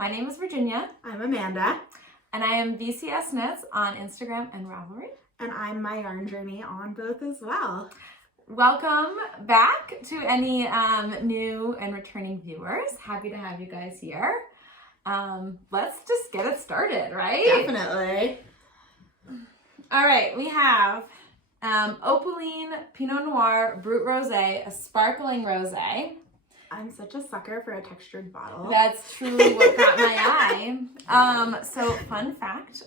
My name is Virginia. I'm Amanda. And I am VCS Knits on Instagram and Ravelry. And I'm My Yarn Journey on both as well. Welcome back to any new and returning viewers. Happy to have you guys here. Let's just get it started, right? Definitely. All right, we have Opaline Pinot Noir Brut Rosé, a sparkling rosé. I'm such a sucker for a textured bottle. That's truly what caught my eye. So fun fact,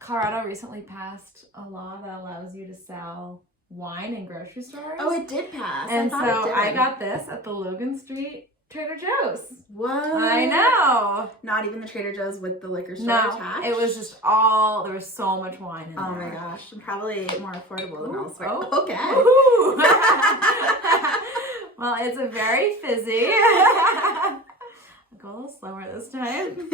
Colorado recently passed a law that allows you to sell wine in grocery stores. Oh, it did pass. And I got this at the Logan Street Trader Joe's. What? I know. Not even the Trader Joe's with the liquor store No, attached? it was just there was so much wine in there. Oh my gosh. And probably more affordable than elsewhere. Oh. Okay. Well, it's a very fizzy. I'll go a little slower this time.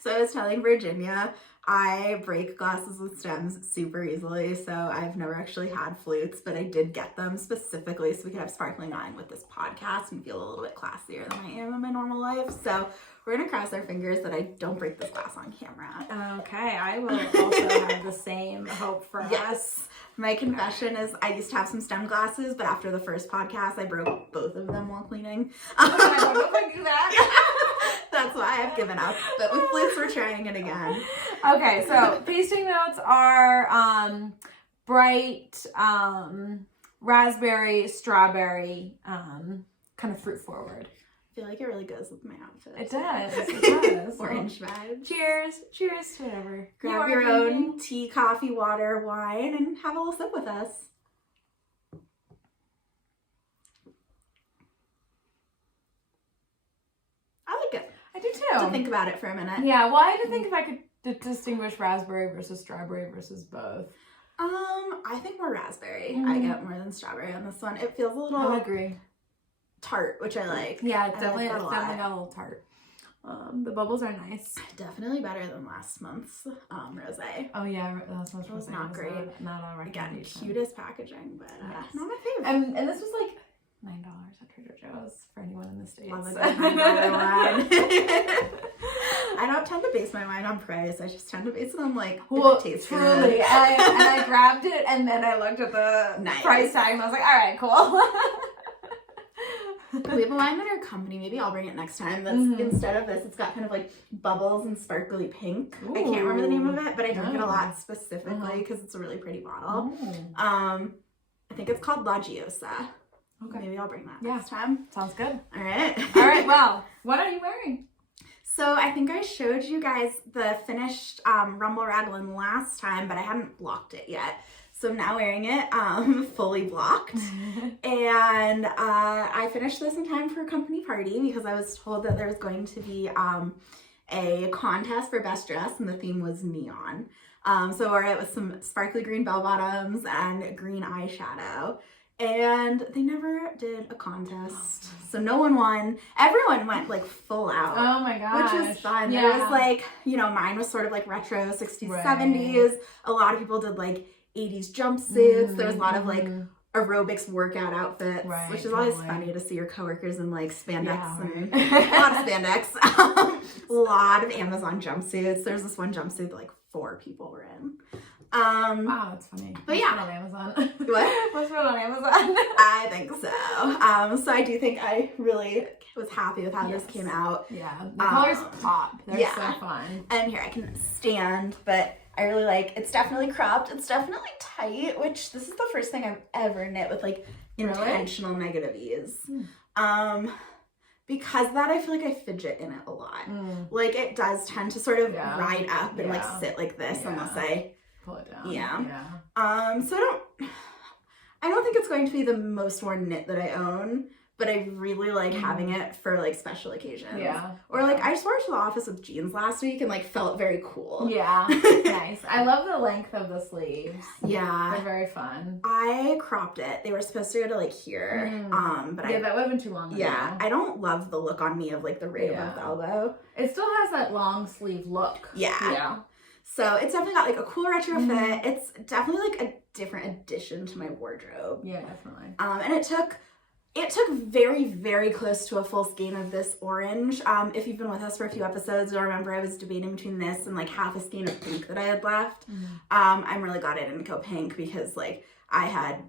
So I was telling Virginia, I break glasses with stems super easily, so I've never actually had flutes, but I did get them specifically so we could have sparkling wine with this podcast and feel a little bit classier than I am in my normal life. So we're gonna cross our fingers that I don't break this glass on camera. Okay, I will also have the same hope for us. My confession is I used to have some stem glasses, but after the first podcast, I broke both of them while cleaning. I don't know if I do that. That's why I've given up. But with flutes, we're trying it again. Okay, so tasting notes are bright, raspberry, strawberry, kind of fruit forward. I feel like it really goes with my outfit. It does. It does. Orange vibes. Cheers. Cheers to whatever. Grab your own tea, coffee, water, wine, and have a little sip with us. I like it. I do too. To think about it for a minute. Yeah, well, I had to think if I could distinguish raspberry versus strawberry versus both. I think more raspberry. I get more than strawberry on this one. It feels a little I agree. tart, which I like. Yeah, it's definitely got a little tart. The bubbles are nice. Definitely better than last month's rosé. Oh yeah, last month was not great. Not all right. Again, cutest packaging, but yes. not my favorite. And this was like $9 at Trader Joe's for anyone in the States. Love a good $9 wine. I don't tend to base my wine on price. I just tend to base it on like if it tastes truly. good. I grabbed it and then I looked at the price tag and I was like, all right, cool. We have a wine at our company. Maybe I'll bring it next time. That's instead of this, it's got kind of like bubbles and sparkly pink. Ooh. I can't remember the name of it, but I drink it a lot specifically because it's a really pretty bottle. I think it's called La Giosa. Okay. Maybe I'll bring that next time. Sounds good. All right. All right. Well, what are you wearing? So I think I showed you guys the finished Rumble Raglan last time, but I hadn't blocked it yet. So I'm now wearing it fully blocked. And I finished this in time for a company party because I was told that there was going to be a contest for best dress and the theme was neon. So I wore it with some sparkly green bell bottoms and green eyeshadow. And they never did a contest. So no one won. Everyone went like full out. Oh my gosh. Which was fun. Yeah. There was like, mine was sort of like retro 60s, 70s. A lot of people did like 80s jumpsuits. There was a lot of like aerobics workout outfits, which is always funny to see your coworkers in like spandex and a lot of spandex. A lot of Amazon jumpsuits. There's this one jumpsuit that like 4 people were in. Wow, that's funny. But Must yeah. on Amazon. What? Must on Amazon. I think so. So I do think I really was happy with how this came out. Yeah, the colors pop. They're so fun. And here I can stand, but I really like, it's definitely cropped. It's definitely tight, which this is the first thing I've ever knit with like intentional negative ease. Because of that, I feel like I fidget in it a lot. Like it does tend to sort of ride up and like sit like this unless I pull it down. Yeah. So I don't think it's going to be the most worn knit that I own, but I really like having it for like special occasions. Yeah. Or like I just wore it to the office with jeans last week and like felt very cool. Yeah. Nice. I love the length of the sleeves. Yeah. They're very fun. I cropped it. They were supposed to go to like here. But that would have been too long. Yeah. I don't love the look on me of like the right above the elbow. It still has that long sleeve look. Yeah. So it's definitely got like a cool retro fit. It's definitely like a different addition to my wardrobe. Yeah, definitely. And it took It took very, very close to a full skein of this orange. If you've been with us for a few episodes, you'll remember I was debating between this and like half a skein of pink that I had left. I'm really glad I didn't go pink because like I had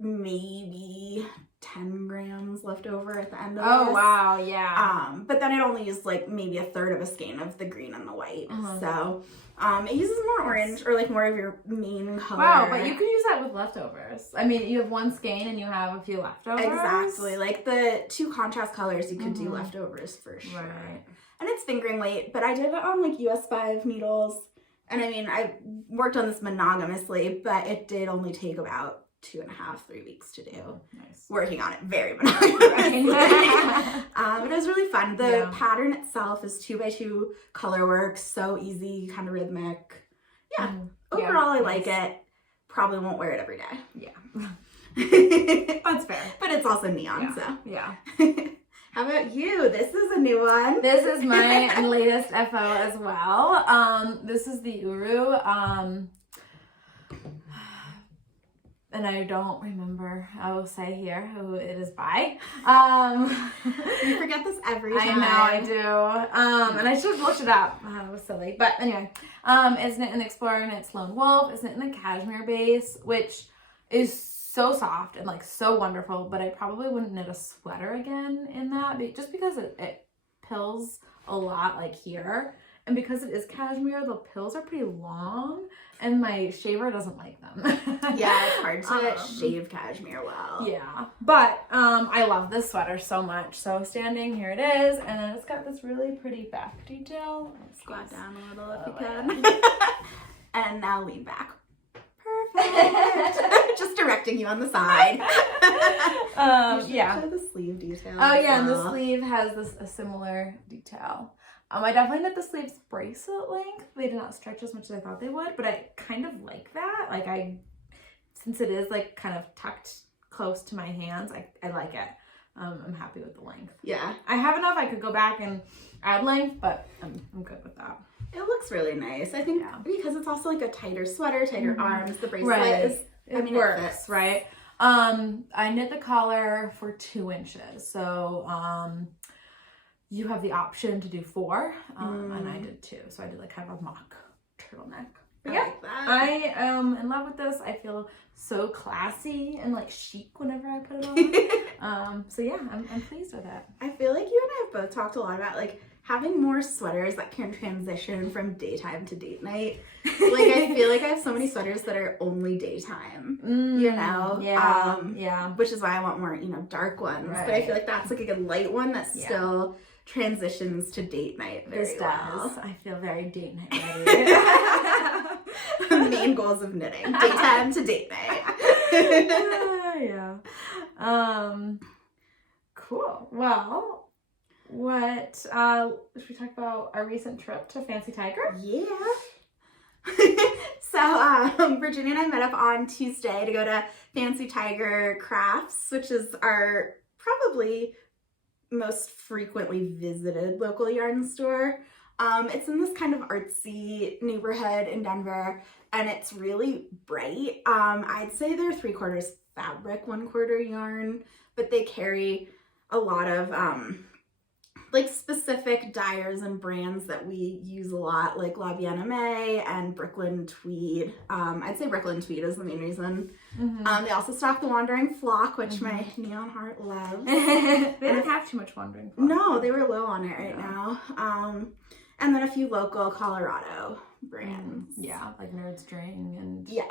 maybe 10 grams left over at the end of this. Oh, wow, yeah. But then it only used like maybe a third of a skein of the green and the white. So it uses more orange or like more of your main color. Wow, but you could use that with leftovers. I mean, you have one skein and you have a few leftovers. Exactly. Like the 2 contrast colors, you could do leftovers for sure. Right. And it's fingering weight, but I did it on like US 5 needles. And I mean, I worked on this monogamously, but it did only take about 2.5-3 weeks to do. Nice. Working on it very monogamously. But it was really fun. The pattern itself is 2x2 color work, so easy, kind of rhythmic. Yeah. Overall, I like it. Probably won't wear it every day. Yeah. That's fair. But it's also neon, so. Yeah. How about you? This is a new one. This is my latest FO as well. This is the Uhuru. And I don't remember, I will say here, who it is by. You forget this every time. I know, I do. And I should have looked it up. It was silly. But anyway, it's knit in the Explorer Knits Lone Wolf. It's knit in the cashmere base, which is so soft and like so wonderful, but I probably wouldn't knit a sweater again in that, just because it pills a lot like here. And because it is cashmere, the pills are pretty long, and my shaver doesn't like them. Yeah, it's hard to shave cashmere well. Yeah, but I love this sweater so much. So standing, here it is, and then it's got this really pretty back detail. Squat down a little if you can. And now lean back. Perfect. Just directing you on the side. Yeah. Show the sleeve detail. Oh yeah, and the sleeve has a similar detail. I definitely knit the sleeves bracelet length. They did not stretch as much as I thought they would, but I kind of like that. Like since it is like kind of tucked close to my hands, I like it. I'm happy with the length. Yeah. I have enough. I could go back and add length, but I'm good with that. It looks really nice. I think because it's also like a tighter sweater, tighter arms, the bracelet is, it works, right? I knit the collar for 2 inches. So, you have the option to do 4, and I did 2. So I did like kind of a mock turtleneck. I like that. I am in love with this. I feel so classy and like chic whenever I put it on. So yeah, I'm pleased with it. I feel like you and I have both talked a lot about like having more sweaters that can transition from daytime to date night. Like I feel like I have so many sweaters that are only daytime, you know? Yeah. Which is why I want more, dark ones. Right. But I feel like that's like a good light one that still transitions to date night very well. I feel very date night ready. Main goals of knitting. Daytime to date night. Yeah. Cool. Well, what should we talk about our recent trip to Fancy Tiger? Yeah. So Virginia and I met up on Tuesday to go to Fancy Tiger Crafts, which is our probably most frequently visited local yarn store. It's in this kind of artsy neighborhood in Denver, and it's really bright. I'd say they're 3/4 fabric, 1/4 yarn, but they carry a lot of like specific dyers and brands that we use a lot, like Aimee and Brooklyn Tweed. I'd say Brooklyn Tweed is the main reason. They also stock the Wandering Flock, which my neon heart loves. They didn't have too much Wandering Flock. No, they were low on it right now. And then a few local Colorado brands. Yeah, like Nerd String and... Yeah.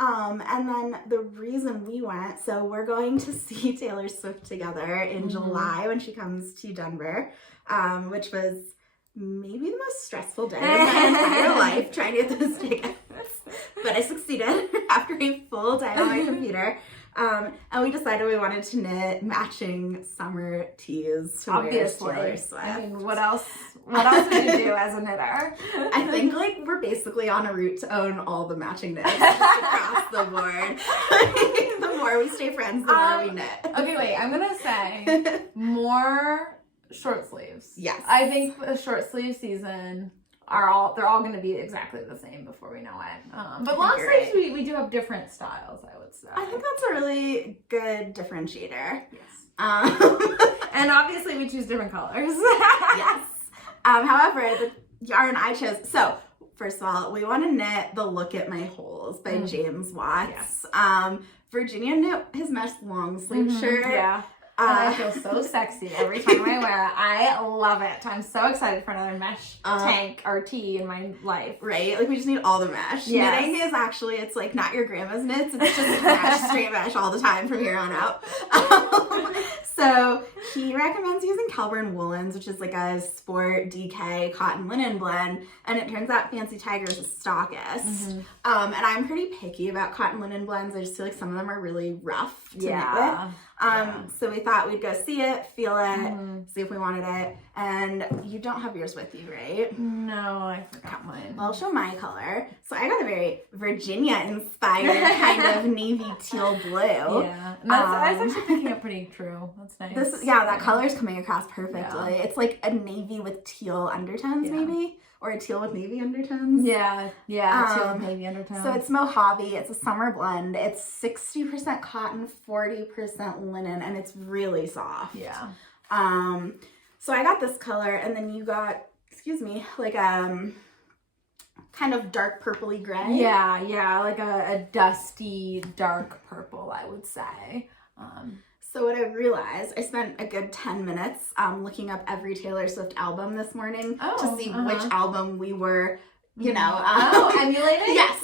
And then the reason we went, so we're going to see Taylor Swift together in July when she comes to Denver, which was maybe the most stressful day of my entire life trying to get those tickets. But I succeeded after a full day on my computer. And we decided we wanted to knit matching summer tees to wear as Taylor Swift. I mean, what else would you do as a knitter? I think like we're basically on a route to own all the matching knits across the board. The more we stay friends, the more we knit. Okay, wait, I'm gonna say more short sleeves. Yes. I think the short sleeve season they're all going to be exactly the same before we know it. But long sleeves, we do have different styles, I would say. I think that's a really good differentiator. Yes. And obviously we choose different colors. Yes. However, the yarn I chose, so first of all, we want to knit the Look at My Holes by James Watts. Yes. Virginia knit his mesh long sleeve shirt. Yeah. And I feel so sexy every time I wear it. I love it. I'm so excited for another mesh tank or tee in my life. Right? Like, we just need all the mesh. Yes. Knitting is actually, it's like not your grandma's knits. It's just mesh, straight mesh all the time from here on out. So he recommends using Kelburn Woolens, which is like a sport DK cotton linen blend. And it turns out Fancy Tiger's a stockist. And I'm pretty picky about cotton linen blends. I just feel like some of them are really rough to knit with. So we thought we'd go see it, feel it, see if we wanted it. And you don't have yours with you, right? No, I forgot mine. Well, I'll show my color. So I got a very Virginia-inspired kind of navy teal blue. Yeah, and that's actually picking up pretty true. That's nice. That color's coming across perfectly. Yeah. It's like a navy with teal undertones, maybe? Or a teal with navy undertones. Yeah, teal with navy undertones. So it's Mojave. It's a summer blend. It's 60% cotton, 40% linen, and it's really soft. Yeah. So I got this color, and then you got, like kind of dark purpley gray. Yeah, like a dusty dark purple, I would say. So what I realized, I spent a good 10 minutes looking up every Taylor Swift album this morning to see which album we were, emulating? Yes,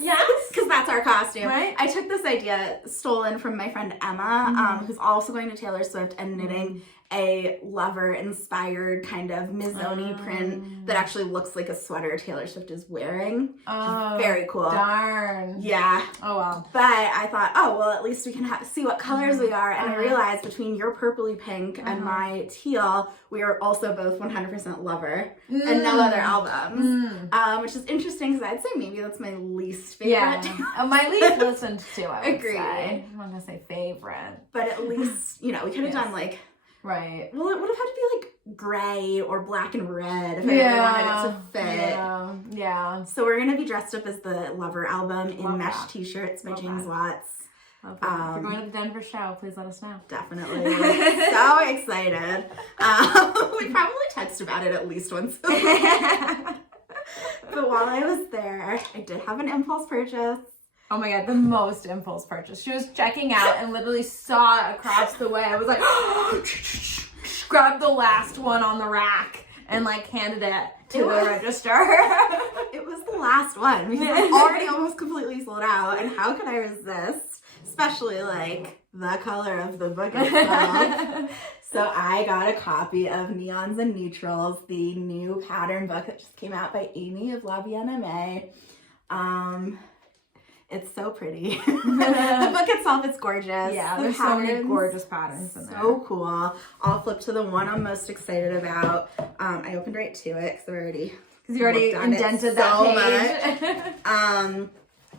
because that's our costume. Right. I took this idea stolen from my friend Emma, who's also going to Taylor Swift and knitting a lover-inspired kind of Mizoni print that actually looks like a sweater Taylor Swift is wearing. Oh, very cool. Darn. Yeah. Oh, wow. But I thought, at least we can see what colors we are. And I realized between your purpley pink and my teal, we are also both 100% lover and no other albums. Which is interesting because I'd say maybe that's my least favorite. Yeah. My least listened to, I would Agreed. say. I'm not going to say favorite. But at least, we could have done like... Right. Well, it would have had to be like gray or black and red if I really wanted it to fit. Yeah. So we're going to be dressed up as the Lover album in Love mesh that. t-shirts by Love James that. Watts. Love that. If you're going to the Denver show, please let us know. Definitely. So excited. We probably texted about it at least once. But while I was there, I did have an impulse purchase. Oh my god, the most impulse purchase. She was checking out and literally saw it across the way. I was like, grabbed the last one on the rack and like handed it to the register. It was the last one because it was already almost completely sold out. And how could I resist? Especially like the color of the book itself. So I got a copy of Neons and Neutrals, the new pattern book that just came out by Aimee of La Bien-Aimée. It's so pretty. The book itself is gorgeous. Yeah, there's so many gorgeous patterns in there. So cool. I'll flip to the one I'm most excited about. I opened right to it because you already indented that page.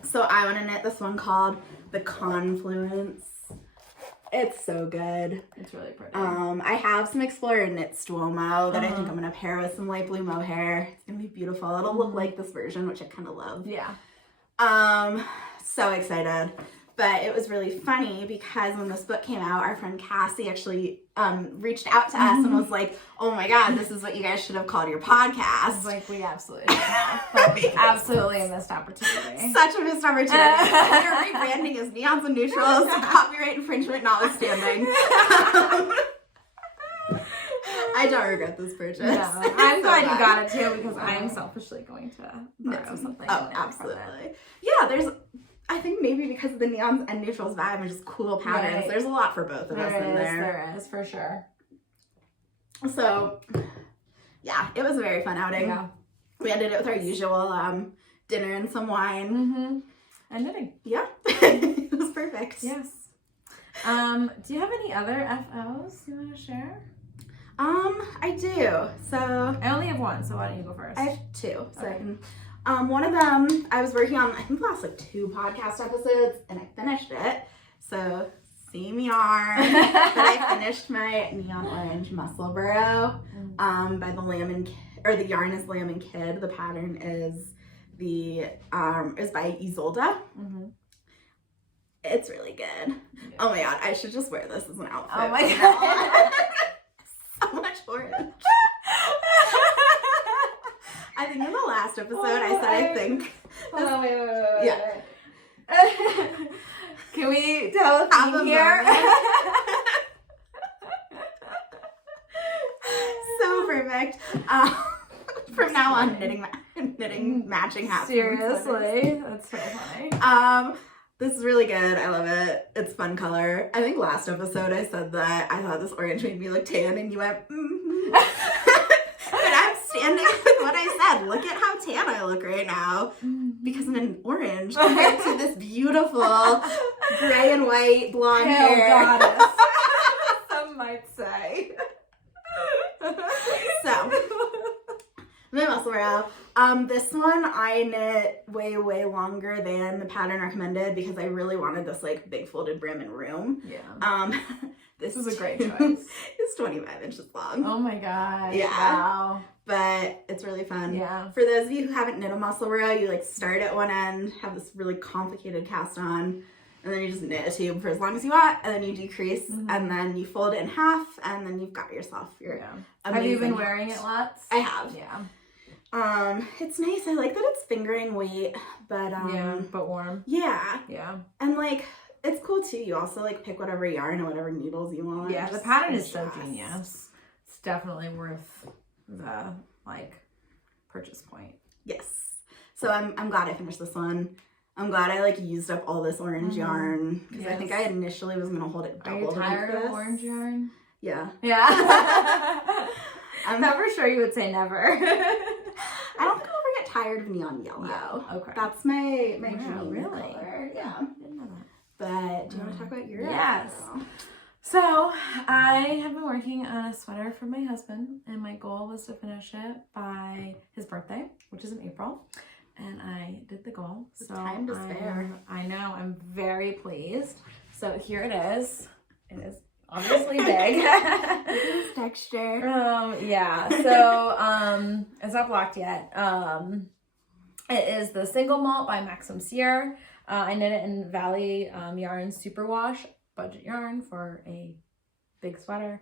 So I want to knit this one called the Confluence. It's so good. It's really pretty. I have some Explorer Knit Stuomo that I think I'm going to pair with some light blue mohair. It's going to be beautiful. It'll look like this version, which I kind of love. Yeah. So excited. But it was really funny because when this book came out, our friend Cassie actually reached out to us and was like, oh my god, this is what you guys should have called your podcast. Like, we absolutely should have. Absolutely a missed opportunity. Such a missed opportunity. Your rebranding is Neons and Neutrals, copyright infringement notwithstanding. I don't regret this purchase. No, I'm glad you got it too because I'm selfishly going to borrow something. Oh, absolutely. Yeah, I think maybe because of the Neons and Neutrals vibe and just cool patterns, Right. there's a lot for both of us in there. There is, for sure. So, yeah, it was a very fun outing. Yeah. We ended it with our usual dinner and some wine. And knitting. Yeah, it was perfect. Yes. Do you have any other FOs you want to share? I do. So I only have one, so why don't you go first? I have two. So I can. One of them I was working on, I think the last like 2 podcast episodes, and I finished it. So same yarn, but I finished my neon orange Musselburgh by the Lamb or the yarn is Lamb and Kid. The pattern is is by Ysolda. Mm-hmm. It's really good. Yeah. Oh my god, I should just wear this as an outfit. Oh my god. So much orange. I think in the last episode I said I think. Hold on, wait. Yeah. Can we tell a Have theme a here? So perfect. From now on, knitting matching hats. Seriously, that's so funny. This is really good. I love it. It's fun color. I think last episode I said that I thought this orange made me look tan, and you went, mm-hmm. But I'm standing with what I said. Look at how tan I look right now because I'm in orange compared to this beautiful gray and white blonde hair. Goddess. Some might say. So, my Musselburgh. This one I knit way longer than the pattern recommended because I really wanted this like big folded brim and room. Yeah. This is a great choice. It's 25 inches long. Oh my god. Yeah. Wow. But it's really fun. Yeah. For those of you who haven't knit a Musselburgh, you like start at one end, have this really complicated cast on, and then you just knit a tube for as long as you want, and then you decrease, and then you fold it in half, and then you've got yourself your amazing Have you been wearing it lots? I have. Yeah. It's nice. I like that it's fingering weight, but yeah, but warm. Yeah. Yeah. And like it's cool too. You also like pick whatever yarn and whatever needles you want. Yeah, the pattern is so genius. It's definitely worth the like purchase point. Yes. So I'm glad I finished this one. I'm glad I like used up all this orange yarn because I think I initially was gonna hold it double. Are you tired of orange yarn? Yeah. Yeah. I'm never sure you would say never. I don't think I'll ever get tired of neon yellow. Yeah, okay. That's my dream really color. Yeah. I didn't know that. But do you want to talk about your Yes. So I have been working on a sweater for my husband, and my goal was to finish it by his birthday, which is in April. And I did the goal. So time to spare. I know. I'm very pleased. So here it is. It is obviously big. This texture. Yeah. So it's not blocked yet. It is the single malt by Maxim Sher. I knit it in Valley yarn superwash budget yarn for a big sweater.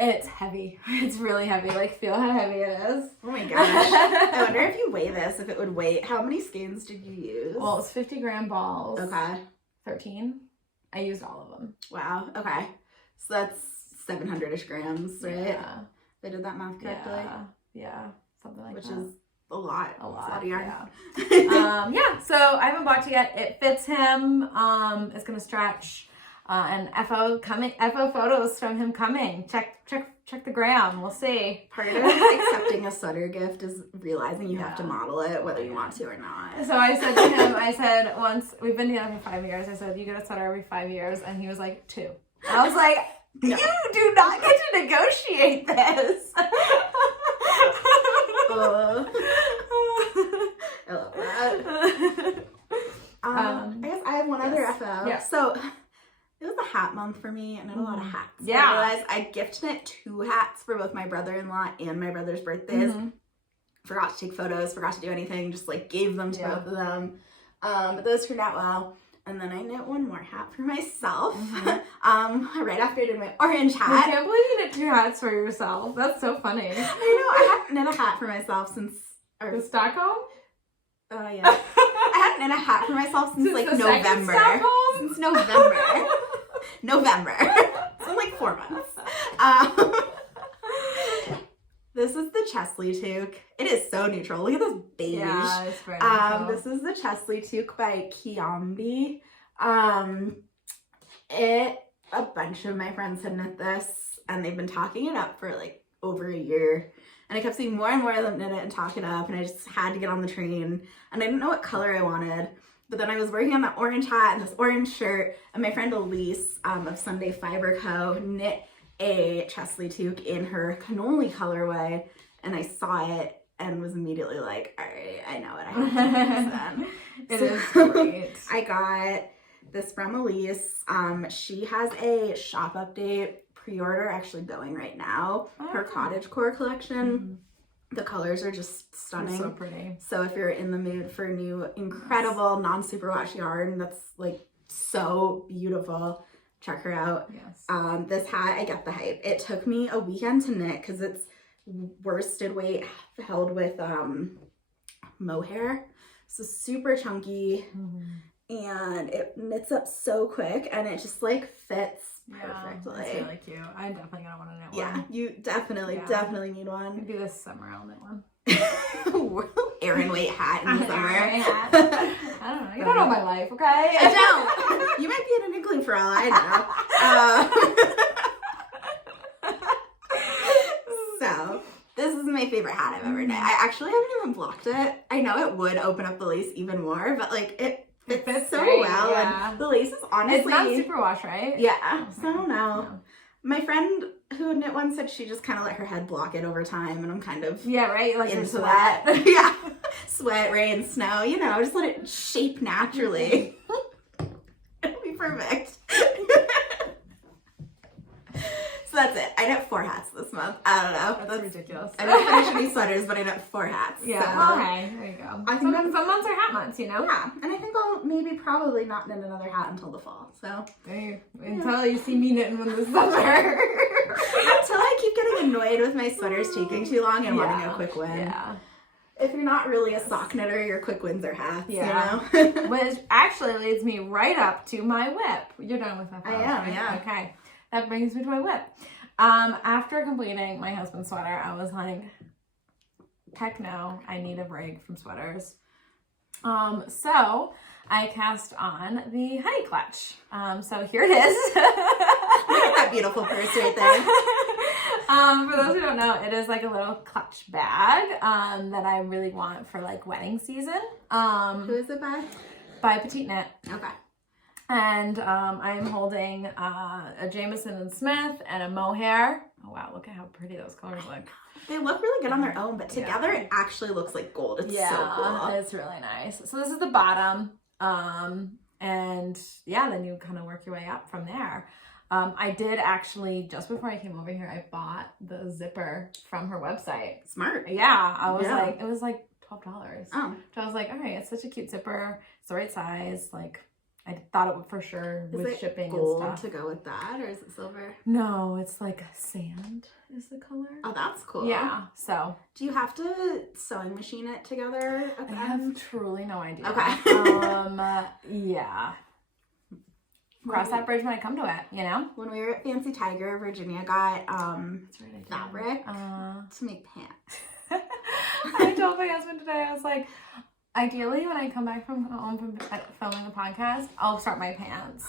It's heavy. It's really heavy. Like, feel how heavy it is. Oh my gosh. I wonder if you weigh this, if it would weigh. How many skeins did you use? Well, it's 50-gram balls. Okay. 13. I used all of them. Wow. Okay. So that's 700-ish grams, right? Yeah. If I did that math correctly. Yeah. Something like that. Which is a lot. A lot of yarn. Yeah. Yeah. So I haven't bought it yet. It fits him. It's gonna stretch. And FO photos from him coming. Check the gram. We'll see. Part of accepting a sweater gift is realizing you have to model it whether you want to or not. So I said to him, once, we've been together for 5 years, I said, you get a sweater every 5 years, and he was like, 2. I was like, no. You do not get to negotiate this. I love that. I guess I have one other FO. Yeah. So it was a hat month for me. I knit a lot of hats. Yeah. I realized I gift knit 2 hats for both my brother-in-law and my brother's birthdays. Forgot to take photos, forgot to do anything, just like gave them to both of them. But those turned out well. And then I knit one more hat for myself. Right after I did my orange hat. I can't believe you knit 2 hats for yourself. That's so funny. I know, I hadn't knit a hat for myself since Stockholm? Oh yeah. I hadn't knit a hat for myself since like November. Since November. November. So like 4 months. This is the Chesley toque. It is so neutral. Look at this beige. Yeah, it's very neutral. This is the Chesley toque by Kiambi. A bunch of my friends had knit this, and they've been talking it up for like over a year. And I kept seeing more and more of them knit it and talk it up, and I just had to get on the train. And I didn't know what color I wanted. But then I was working on that orange hat and this orange shirt, and my friend Elise of Sunday Fiber Co. knit a Chesley toque in her cannoli colorway, and I saw it and was immediately like, all right, I know what I have to use then. It is great. I got this from Elise. She has a shop update pre-order actually going right now. Her Oh. cottagecore collection. The colors are just stunning. They're so pretty. So if you're in the mood for new, incredible, non-superwash yarn that's like so beautiful, check her out. Yes. This hat, I get the hype. It took me a weekend to knit because it's worsted weight held with mohair. So super chunky, and it knits up so quick, and it just like fits perfectly. It's really cute. I'm definitely gonna want to knit one. Yeah, you definitely need one. Maybe this summer I'll knit one. Aran weight hat in the summer. I don't know. You don't know my life, okay? I don't. You might be in an igloo for all I know. So this is my favorite hat I've ever knit. I actually haven't even blocked it. I know it would open up the lace even more, but like it fits so great, well, yeah. and the lace is honestly. It's not superwash, right? Yeah. So No. no. My friend who knit one said she just kind of let her head block it over time, and I'm kind of Yeah, right? Like into into that. that. Yeah. Sweat, rain, snow, you know, just let it shape naturally. It'll be perfect. So that's it. I knit 4 hats this month. I don't know. That's ridiculous. I didn't finish any sweaters, but I knit 4 hats. Yeah. So. Okay. There you go. I think some months are hat months, you know? Yeah. And I think I'll maybe probably not knit another hat until the fall. So Until you see me knitting one this summer. until I keep getting annoyed with my sweaters taking too long and wanting a quick win. Yeah. If you're not really a sock knitter, your quick wins are hats. Yeah. You know? Which actually leads me right up to my whip. You're done with my I photos, am, right? yeah. Okay. That brings me to my whip. After completing my husband's sweater, I was like, heck no, I need a break from sweaters. So I cast on the honey clutch. So here it is. Look at that beautiful purse right there. For those who don't know, it is like a little clutch bag that I really want for like wedding season. Who is it by? By PetiteKnit. Okay. And I'm holding a Jameson and Smith and a mohair. Oh wow, look at how pretty those colors look. They look really good on their own, but together it actually looks like gold. It's so cool. It's really nice. So this is the bottom. And yeah, then you kind of work your way up from there. I did actually, just before I came over here, I bought the zipper from her website. Smart. Yeah, I was like, it was like $12. Oh. So I was like, all right, it's such a cute zipper. It's the right size. Like, I thought it would for sure with it shipping gold and stuff. to go with that, or is it silver? No, it's like sand is the color. Oh, that's cool. Yeah, so. Do you have to sewing machine it together at I the have end? truly no idea. Okay. Yeah. Cross that bridge when I come to it, you know? When we were at Fancy Tiger, Virginia got That's right, fabric to make pants. I told my husband today, I was like, ideally when I come back from home from filming the podcast, I'll start my pants.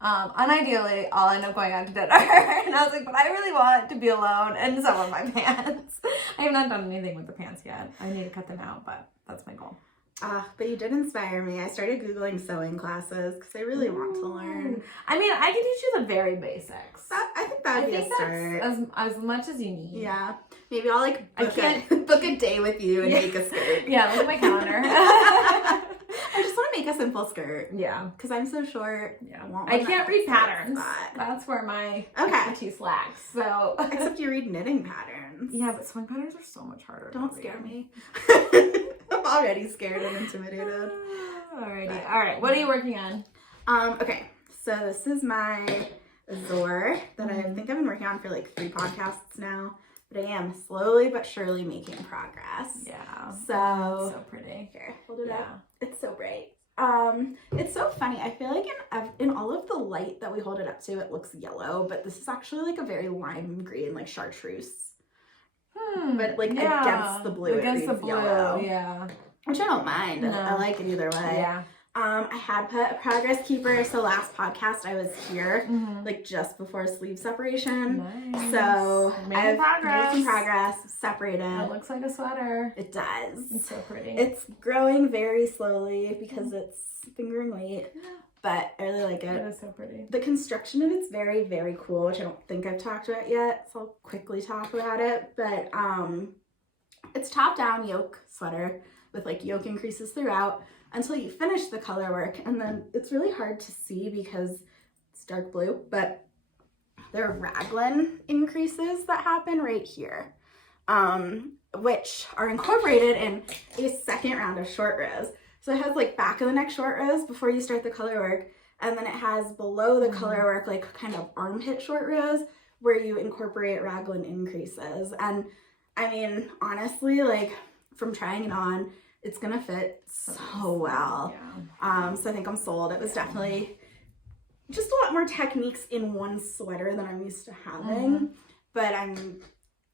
Unideally, I'll end up going out to dinner. And I was like, but I really want to be alone and sew on my pants. I have not done anything with the pants yet. I need to cut them out, but that's my goal. But you did inspire me. I started Googling sewing classes because I really want to learn. I mean, I can teach you the very basics. I think that would be a start. As much as you need. Yeah. Maybe I'll like book a day with you and make a skirt. Yeah, look at my calendar. I just want to make a simple skirt. Yeah. Because I'm so short. Yeah. I can't read patterns. That. That's where my expertise lacks. So except you read knitting patterns. Yeah, but sewing patterns are so much harder. Don't scare me. I'm already scared and intimidated. Alrighty. Alright, what are you working on? Okay. So this is my Zor that I think I've been working on for like 3 podcasts now. But I am slowly but surely making progress. Yeah. So so pretty. Here, hold it up. It's so bright. It's so funny. I feel like in all of the light that we hold it up to, it looks yellow, but this is actually like a very lime green, like chartreuse. But like against the blue, against it the reads blue, yellow. yeah. Which I don't mind. No. I like it either way. Yeah. I had put a progress keeper. So last podcast I was here, like just before sleeve separation. Nice. So I've made some progress, separated. It looks like a sweater. It does. It's so pretty. It's growing very slowly because it's fingering weight, but I really like it. It is so pretty. The construction of it's very, very cool, which I don't think I've talked about yet, so I'll quickly talk about it. But it's top-down yoke sweater with like yoke increases throughout until you finish the color work, and then it's really hard to see because it's dark blue, but there are raglan increases that happen right here, which are incorporated in a second round of short rows. So it has like back of the neck short rows before you start the color work, and then it has below the color work like kind of armpit short rows where you incorporate raglan increases. And I mean, honestly, like from trying it on, it's gonna fit so well. Yeah. So I think I'm sold. It was definitely just a lot more techniques in one sweater than I'm used to having. But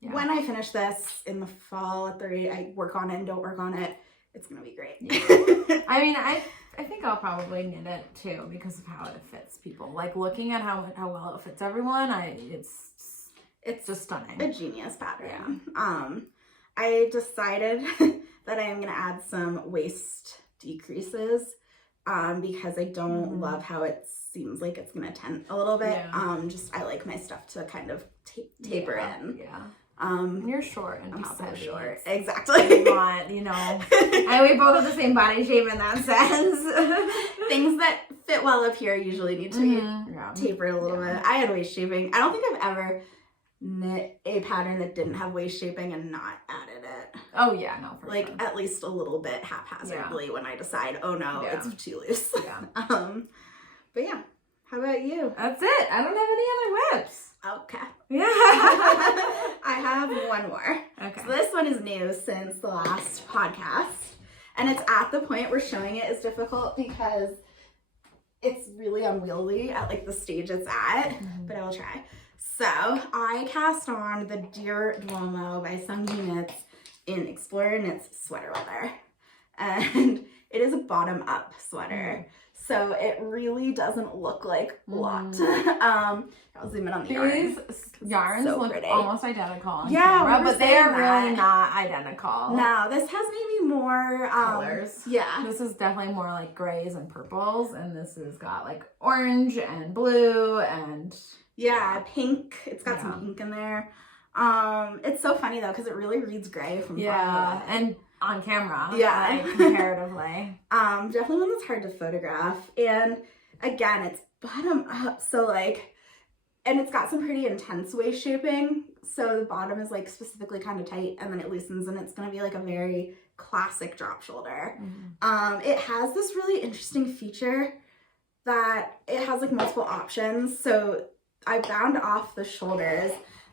when I finish this in the fall at the rate I work on it and don't work on it, it's gonna be great. Yeah. I mean, I think I'll probably knit it too because of how it fits people. Like looking at how well it fits everyone, it's just stunning. A genius pattern. Yeah. I decided that I am gonna add some waist decreases because I don't love how it seems like it's gonna tent a little bit. Yeah. I like my stuff to kind of taper in. Yeah. And you're short and I'm so heavy. short. Exactly. You want, you know, and we both have the same body shape in that sense. Things that fit well up here usually need to be tapered a little bit. I had waist shaping. I don't think I've ever knit a pattern that didn't have waist shaping and not added it. Oh yeah, no, for like sure. At least a little bit haphazardly when I decide, oh no, it's too loose. Yeah. But yeah, how about you? That's it. I don't have any other whips. Okay. Yeah. I have one more. Okay. So this one is new since the last podcast. And it's at the point where showing it is difficult because it's really unwieldy at like the stage it's at. But I will try. So I cast on the Dear Duomo by Sungi Knits in Explorer Knits sweater weather. And it is a bottom up sweater. So it really doesn't look like a lot. I'll zoom in on the yarn. These yarns look pretty. Almost identical on camera, camera, but they are really not identical. No, this has maybe more colors. Yeah. This is definitely more like grays and purples, and this has got like orange and blue and pink. It's got some pink in there. It's so funny though because it really reads gray from far. And on camera, like, comparatively. Definitely one that's hard to photograph. And again, it's bottom up, so like, and it's got some pretty intense waist shaping. So the bottom is like specifically kind of tight, and then it loosens, and it's gonna be like a very classic drop shoulder. It has this really interesting feature that it has like multiple options. So I bound off the shoulders,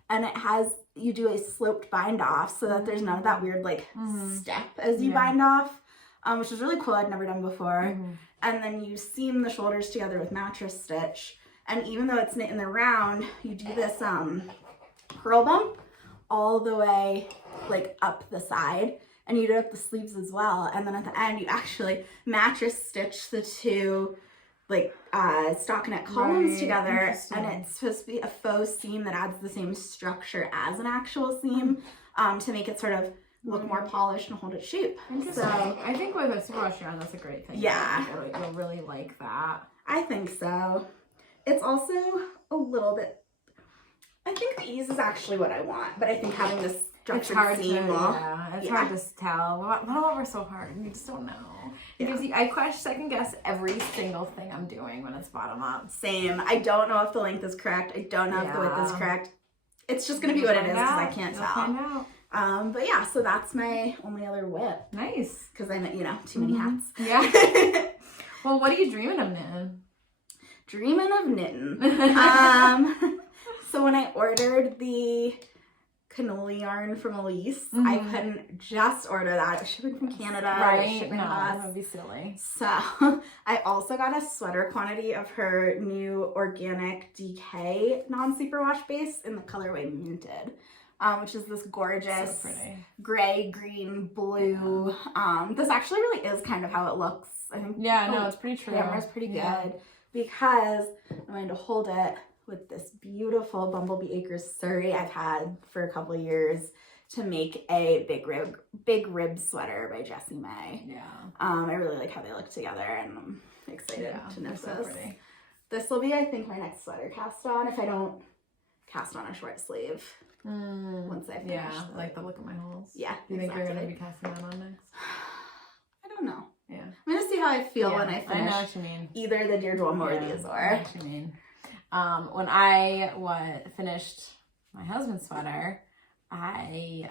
and it has, you do a sloped bind off so that there's none of that weird like step as you bind off, which is really cool. I'd never done before. And then you seam the shoulders together with mattress stitch. And even though it's knit in the round, you do this purl bump all the way like up the side, and you do it up the sleeves as well. And then at the end, you actually mattress stitch the two like stockinette columns together, and it's supposed to be a faux seam that adds the same structure as an actual seam to make it sort of look more polished and hold its shape. So I think with a superwash yarn, that's a great thing. Yeah, you'll really like that. I think so. It's also a little bit, I think the ease is actually what I want, but I think having this structured seam it's hard to tell. Why we're so hard? You just don't know. Because I second guess every single thing I'm doing when it's bottom up. Same. I don't know if the length is correct. I don't know if the width is correct. It's just gonna be what it is because I can't tell. Find out. But yeah, so that's my only other whip. Nice. Because I'm, too many hats. Yeah. Well, what are you dreaming of knitting? Dreaming of knitting. So when I ordered the cannoli yarn from Elise, I couldn't just order that. It was shipping from Canada. Right. No, that would be silly. So I also got a sweater quantity of her new organic DK non-superwash base in the colorway Minted, which is this gorgeous gray, green, blue. This actually really is kind of how it looks. I think. Yeah, no, it's pretty true. The camera's pretty good because I'm going to hold it with this beautiful Bumblebee Acres Surrey I've had for a couple of years to make a big rib sweater by Jessie Mae. Yeah. I really like how they look together, and I'm excited to knit this. So pretty. This will be, I think, my next sweater cast on if I don't cast on a short sleeve. Once I finish. Yeah, like the look of my holes. Yeah, you think you're gonna be casting that on next? I don't know. Yeah. I'm gonna see how I feel when I finish. I know what you mean. Either the Dear Duomo or the Azor. I know what you mean. when I finished my husband's sweater, I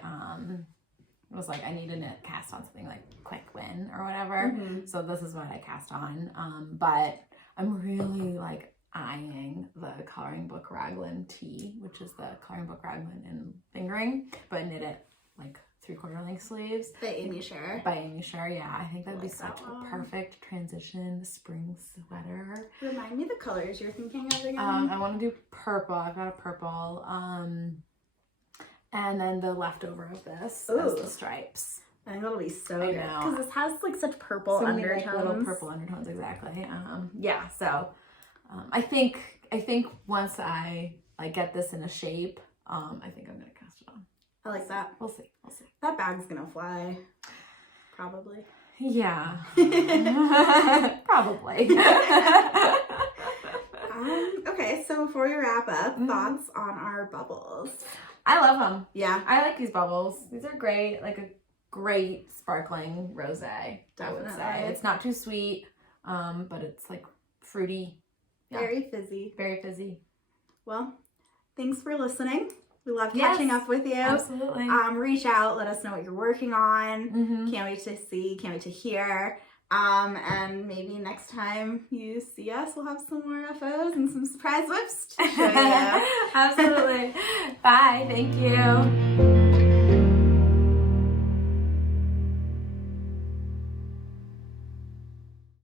was like, I need to knit cast on something like quick win or whatever. So this is what I cast on. But I'm really like eyeing the coloring book raglan tee, which is the coloring book raglan in fingering, but knit it like 3/4 length sleeves. By Aimee Sher. By Aimee Sher, yeah. I think that'd be like such that a one. perfect transition spring sweater. Remind me the colors you're thinking of again. I want to do purple. I've got a purple. And then the leftover of this as the stripes. I think that'll be so I good know. because this has like such purple So many, undertones. like, little purple undertones, exactly. Yeah. So, I think once I like get this in a shape, I think I'm gonna cast it on. I like that. We'll see. That bag's gonna fly. Probably. Yeah. Probably. Okay, so before we wrap up, thoughts on our bubbles? I love them. Yeah. I like these bubbles. These are great. Like a great sparkling rosé, I would say. Definitely. It's not too sweet, but it's like fruity. Yeah. Very fizzy. Very fizzy. Well, thanks for listening. We love Yes, catching up with you. Absolutely. Reach out, let us know what you're working on. Mm-hmm. Can't wait to see, can't wait to hear. And maybe next time you see us, we'll have some more FOs and some surprise whips to show you. Absolutely. Bye. Thank you.